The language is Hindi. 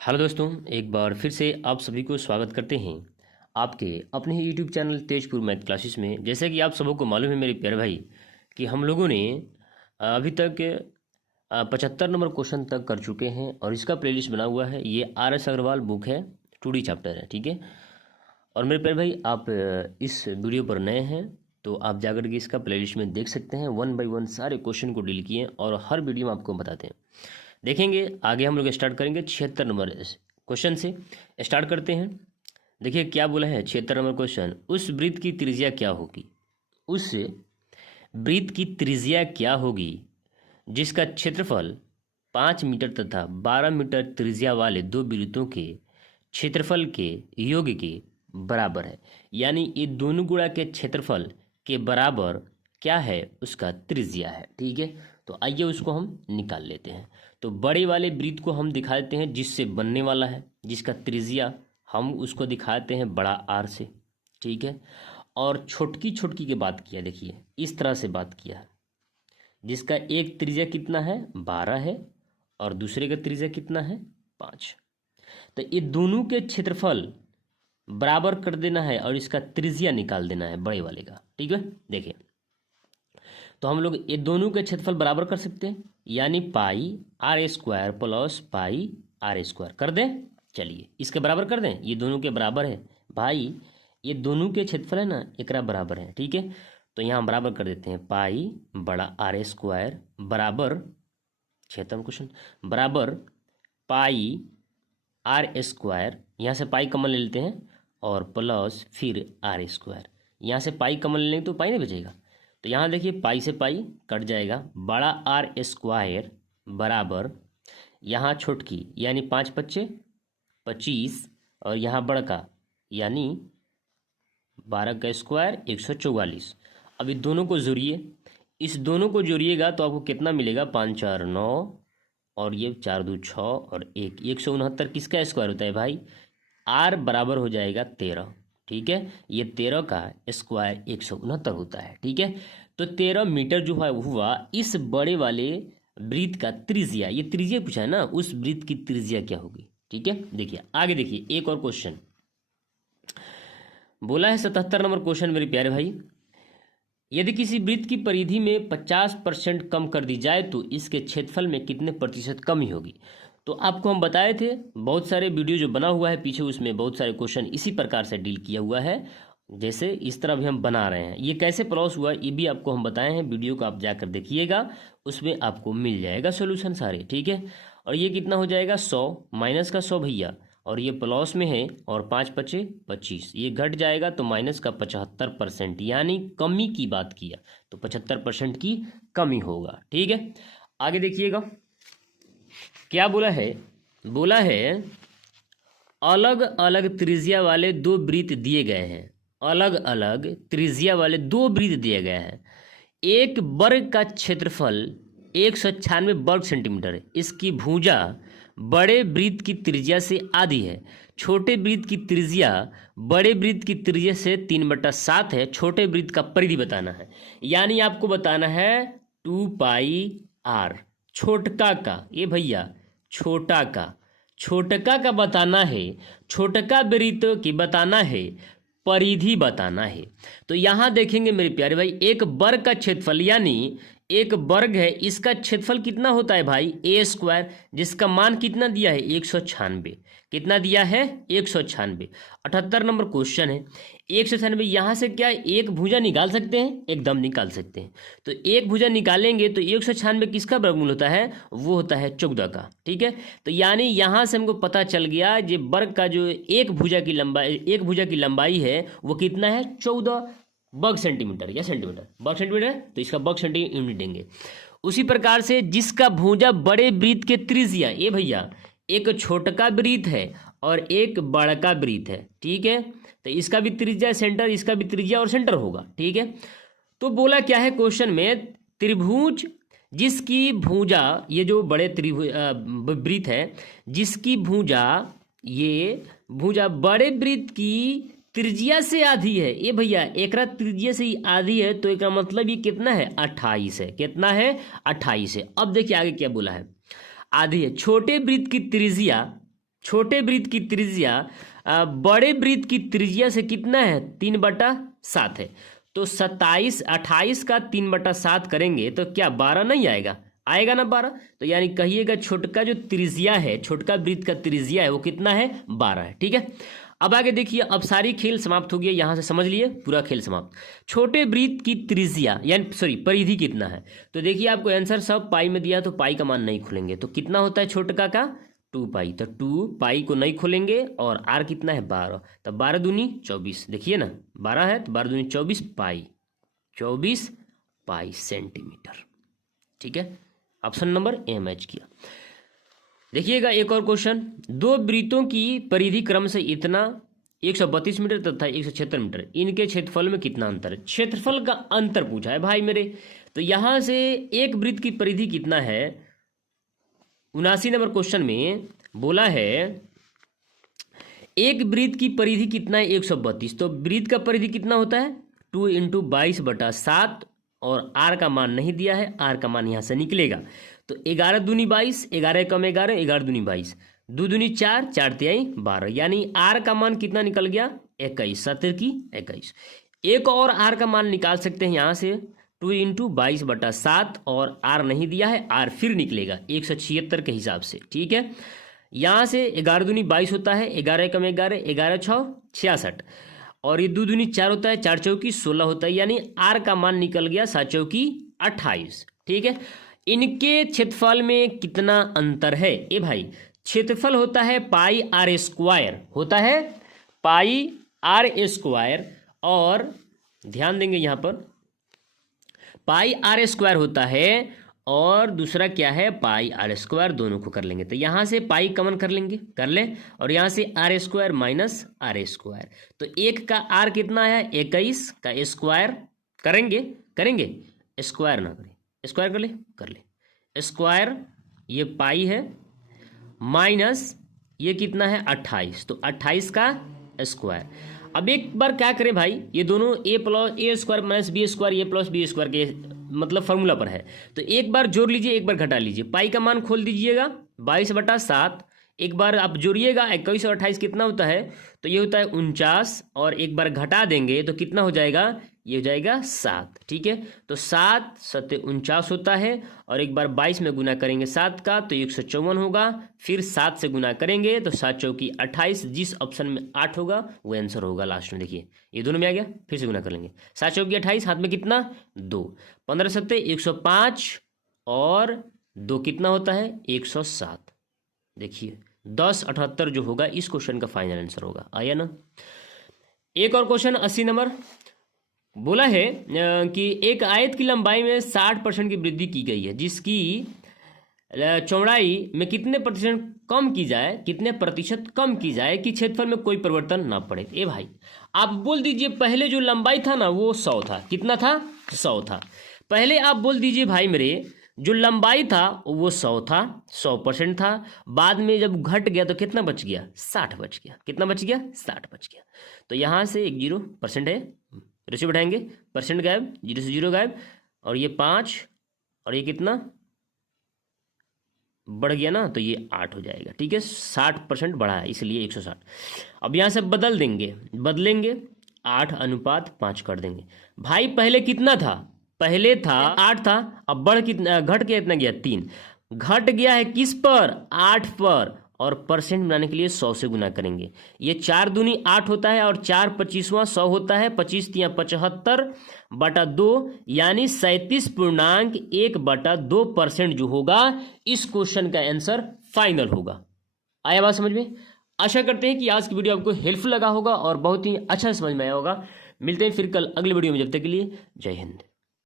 हेलो दोस्तों, एक बार फिर से आप सभी को स्वागत करते हैं आपके अपने ही YouTube channel Tezpur math classes में। जैसे कि आप सबों को मालूम है मेरे प्यारे भाई कि हम लोगों ने अभी तक 75 नंबर क्वेश्चन तक कर चुके हैं और इसका प्लेलिस्ट बना हुआ है। ये RS अग्रवाल बुक है, 2D चैप्टर है, ठीक है। और मेरे प्यारे भाई, आप इस वीडियो पर नए हैं तो आप जाकर के इसका प्लेलिस्ट में देख सकते हैं। 1 बाय 1 सारे क्वेश्चन को डील किए और हर वीडियो में आपको बताते हैं। देखेंगे आगे हम लोग स्टार्ट करेंगे 76 नंबर क्वेश्चन से। स्टार्ट करते हैं। देखिए क्या बोला है 76 नंबर क्वेश्चन। उस वृत्त की त्रिज्या क्या होगी? उस वृत्त की त्रिज्या क्या होगी जिसका क्षेत्रफल 5 मीटर तथा 12 मीटर त्रिज्या वाले दो वृत्तों के क्षेत्रफल के योग के बराबर है। यानी ये दोनों गुणा के क्षेत्रफल के बराबर क्या है, उसका त्रिज्या है, ठीक है। तो आइए उसको हम निकाल लेते हैं। तो बड़े वाले वृत्त को हम दिखा देते हैं जिससे बनने वाला है, जिसका त्रिज्या हम उसको दिखाते हैं बड़ा R से, ठीक है। और छोटकी छोटकी की बात किया, देखिए इस तरह से बात किया, जिसका एक त्रिज्या कितना है 12 है और दूसरे का त्रिज्या कितना है 5। तो ये दोनों के क्षेत्रफल बराबर कर देना है और इसका त्रिज्या निकाल देना है बड़े वाले का, ठीक है। देखिए तो हम लोग ये दोनों के क्षेत्रफल बराबर कर सकते हैं, यानी पाई R² प्लस पाई R² कर दें। चलिए इसके बराबर कर दें, ये दोनों के बराबर है भाई, ये दोनों के क्षेत्रफल है ना, एकरा बराबर है, ठीक है। तो यहाँ हम बराबर कर देते हैं पाई बड़ा R² बराबर 76 क्वेश्चन बराबर पाई R², यहाँ से पाई कमन ले लेते हैं और प्लस फिर R², यहाँ से पाई कमन ले लेंगे तो पाई नहीं बचेगा। तो यहाँ देखिए पाई से पाई कट जाएगा, बड़ा R² बराबर यहाँ छोटकी यानी 5 पच्चे 25 और यहाँ बड़का यानी 12 का स्क्वायर 144। अब इस दोनों को जोड़िए, इस दोनों को जोड़िएगा तो आपको कितना मिलेगा 5 4 9 और ये 4 2 6 और 1 169 किसका स्क्वायर होता है भाई? R बराबर हो जाएगा 13, ठीक है। ये 13 का स्क्वायर 169 होता है, ठीक है। तो 13 मीटर जो है हुआ इस बड़े वाले वृत्त का त्रिज्या। ये त्रिज्या पूछा है ना, उस वृत्त की त्रिज्या क्या होगी, ठीक है। देखिए आगे देखिए एक और क्वेश्चन बोला है 77 नंबर क्वेश्चन मेरे प्यारे भाई। यदि किसी वृत्त की परिधि में 50% कम कर दी जाए तो इसके क्षेत्रफल में कितने प्रतिशत कमी होगी? तो आपको हम बताए थे, बहुत सारे वीडियो जो बना हुआ है पीछे उसमें बहुत सारे क्वेश्चन इसी प्रकार से डील किया हुआ है, जैसे इस तरह भी हम बना रहे हैं। ये कैसे प्लॉस हुआ ये भी आपको हम बताए हैं, वीडियो को आप जाकर देखिएगा, उसमें आपको मिल जाएगा सोल्यूशन सारे, ठीक है। और ये कितना हो जाएगा 100 माइनस का 100 भैया, और ये प्लस में है और 5 पचे 25, ये घट जाएगा तो माइनस का 75%, यानी कमी की बात किया तो 75% की कमी होगा, ठीक है। आगे देखिएगा क्या बोला है। बोला है अलग अलग त्रिज्या वाले दो वृत्त दिए गए हैं, अलग अलग त्रिज्या वाले दो वृत्त दिए गए हैं। एक वर्ग का क्षेत्रफल 196 वर्ग सेंटीमीटर है। इसकी भुजा बड़े वृत्त की त्रिज्या से आधी है। छोटे वृत्त की त्रिज्या बड़े वृत्त की त्रिज्या से 3/7 है। छोटे वृत्त का परिधि बताना है, यानी आपको बताना है 2 पाई R। छोटका का, ये भैया छोटका का बताना है, छोटका वृत्त की बताना है, परिधि बताना है। तो यहाँ देखेंगे मेरे प्यारे भाई, एक वर्ग का क्षेत्रफल यानी एक वर्ग है, इसका क्षेत्रफल कितना होता है भाई A², जिसका मान कितना दिया है 196। कितना दिया है 196। 78 नंबर क्वेश्चन है 196। यहाँ से क्या एक भुजा निकाल सकते हैं? एकदम निकाल सकते हैं। तो एक भुजा निकालेंगे तो 196 किसका वर्गमूल होता है? वो होता है 14 का, ठीक है। तो यानी यहाँ से हमको पता चल गया ये वर्ग का जो एक भुजा की लंबाई है वो कितना है 14 वर्ग सेंटीमीटर या सेंटीमीटर, वर्ग सेंटीमीटर, तो इसका वर्ग सेंटीमीटर यूनिट देंगे। उसी प्रकार से जिसका भुजा बड़े वृत्त के त्रिज्या, ये भैया एक छोटका वृत्त है और एक बड़का वृत्त है, ठीक है। तो इसका भी त्रिज्या सेंटर, इसका भी त्रिज्या और सेंटर होगा, ठीक है। तो बोला क्या है क्वेश्चन में, त्रिभुज जिसकी भुजा, ये जो बड़े वृत्त है जिसकी भुजा, ये भुजा बड़े वृत्त की त्रिज्या से आधी है। ये भैया एकरा त्रिज्या से ही आधी है, तो एकरा मतलब ये कितना है 28 है। कितना है 28 है। अब देखिए आगे क्या बोला है, आधी है। छोटे वृत्त की त्रिज्या छोटे वृत्त की त्रिज्या बड़े वृत्त की त्रिज्या से कितना है, 3/7 है। तो 28 का 3/7 करेंगे तो क्या 12 नहीं आएगा, आएगा ना 12। तो यानी कहिएगा छोटका जो त्रिज्या है, छोटका वृत्त का त्रिज्या है वो कितना है, 12 है। ठीक है, अब आगे देखिए, अब सारी खेल समाप्त हो गई, यहां से समझ लिए पूरा खेल समाप्त। छोटे वृत्त की त्रिज्या यानी सॉरी परिधि कितना है, तो देखिए आपको आंसर सब पाई में दिया, तो पाई का मान नहीं खोलेंगे, तो कितना होता है छोटका का 2 पाई, तो 2 पाई को नहीं खोलेंगे, और आर कितना है 12, तो 12 दूनी 24, देखिए ना 12 है तो 12 दूनी 24 पाई, 24 पाई सेंटीमीटर। ठीक है, ऑप्शन नंबर ए मैच किया। देखिएगा एक और क्वेश्चन, दो वृत्तों की परिधि क्रम से इतना 132 मीटर तथा 176 मीटर, इनके क्षेत्रफल में कितना अंतर है। क्षेत्रफल का अंतर पूछा है भाई मेरे, तो यहां से एक वृत्त की परिधि कितना है, 79 नंबर क्वेश्चन में बोला है एक वृत्त की परिधि कितना है 132, तो वृत्त का परिधि कितना होता है 2 × 22/7, और आर का मान नहीं दिया है, आर का मान यहां से निकलेगा, तो 11 दूनी 22, 11 कम 11, 11 दूनी 22, 2 दूनी 4, 4 तिहाई 12, यानी आर का मान कितना निकल गया 21, 7 की 21। एक और आर का मान निकाल सकते हैं यहाँ से 2 × 22/7, और आर नहीं दिया है, आर फिर निकलेगा 176 के हिसाब से। ठीक है, यहाँ से 11 दूनी 22 होता है, 11 कम 11, 11 6 66, और ये 2 दूनी 4 होता है, 4 चौकी 16 होता है, यानी आर का मान निकल गया 7 चौकी 28। ठीक है, इनके क्षेत्रफल में कितना अंतर है, ए भाई क्षेत्रफल होता है पाई आर स्क्वायर, होता है पाई आर स्क्वायर, और ध्यान देंगे यहाँ पर पाई आर स्क्वायर होता है, और दूसरा क्या है पाई आर स्क्वायर, दोनों को कर लेंगे, तो यहाँ से पाई कॉमन कर लेंगे, कर ले, और यहाँ से R square minus R square, तो एक का आर कितना है 21 का स्क्वायर करेंगे, करेंगे स्क्वायर ना करें, स्क्वायर कर ले स्क्वायर, ये पाई है माइनस ये कितना है 28, तो 28 का स्क्वायर। अब एक बार क्या करें भाई, ये दोनों a square minus B square ये प्लस बी स्क्वायर के मतलब फॉर्मूला पर है, तो एक बार जोड़ लीजिए एक बार घटा लीजिए, पाई का मान खोल दीजिएगा 22/7, एक बार आप जोड़िएगा 21 और 28 कितना होता है, तो ये होता है 49, और एक बार घटा देंगे तो कितना हो जाएगा, ये हो जाएगा 7। ठीक है, तो 7 7 49 होता है, और एक बार 22 में गुना करेंगे 7 का तो 154 होगा, फिर 7 से गुना करेंगे तो 7 चौकी 28, जिस ऑप्शन में 8 होगा वो आंसर होगा लास्ट में। देखिए ये दोनों में आ गया, फिर से गुना कर लेंगे, 7 चौकी 28, हाथ में कितना 2, 15 7 105, और 2 कितना होता है 107। देखिए 1078 जो होगा इस क्वेश्चन का फाइनल आंसर होगा, आया ना। एक और क्वेश्चन 80 नंबर बोला है कि एक आयत की लंबाई में 60% की वृद्धि की गई है, जिसकी चौड़ाई में कितने प्रतिशत कम की जाए, कितने प्रतिशत कम की जाए कि क्षेत्रफल में कोई परिवर्तन ना पड़े। ए भाई आप बोल दीजिए, पहले जो लंबाई था ना वो 100 था, कितना था 100 था, पहले आप बोल दीजिए भाई मेरे जो लंबाई था वो 100 था, 100% था, बाद में जब घट गया तो कितना बच गया 60 बच गया, कितना बच गया 60 बच गया, तो यहाँ से एक 0% है, रेशियो बढ़ाएंगे, परसेंट गायब, 0 से 0 गायब, और ये 5 और ये कितना बढ़ गया ना, तो ये 8 हो जाएगा। ठीक है, 60% बढ़ा है इसलिए 160। अब यहाँ से बदल देंगे, बदलेंगे 8:5 कर देंगे। भाई पहले कितना था, पहले था 8 था, अब बढ़ कितना घट के कितना गया 3, घट गया है किस पर 8 पर, और परसेंट बनाने के लिए 100 से गुना करेंगे, ये 4 दूनी 8 होता है, और 4 25वां 100 होता है, 25 तियां 75/2, यानी 37.1/2% जो होगा इस क्वेश्चन का आंसर फाइनल होगा। आया बात समझ में। आशा करते हैं कि आज की वीडियो आपको हेल्पफुल लगा होगा और बहुत ही अच्छा समझ में आया होगा। मिलते हैं फिर कल अगले वीडियो में, जब तक के लिए जय हिंद।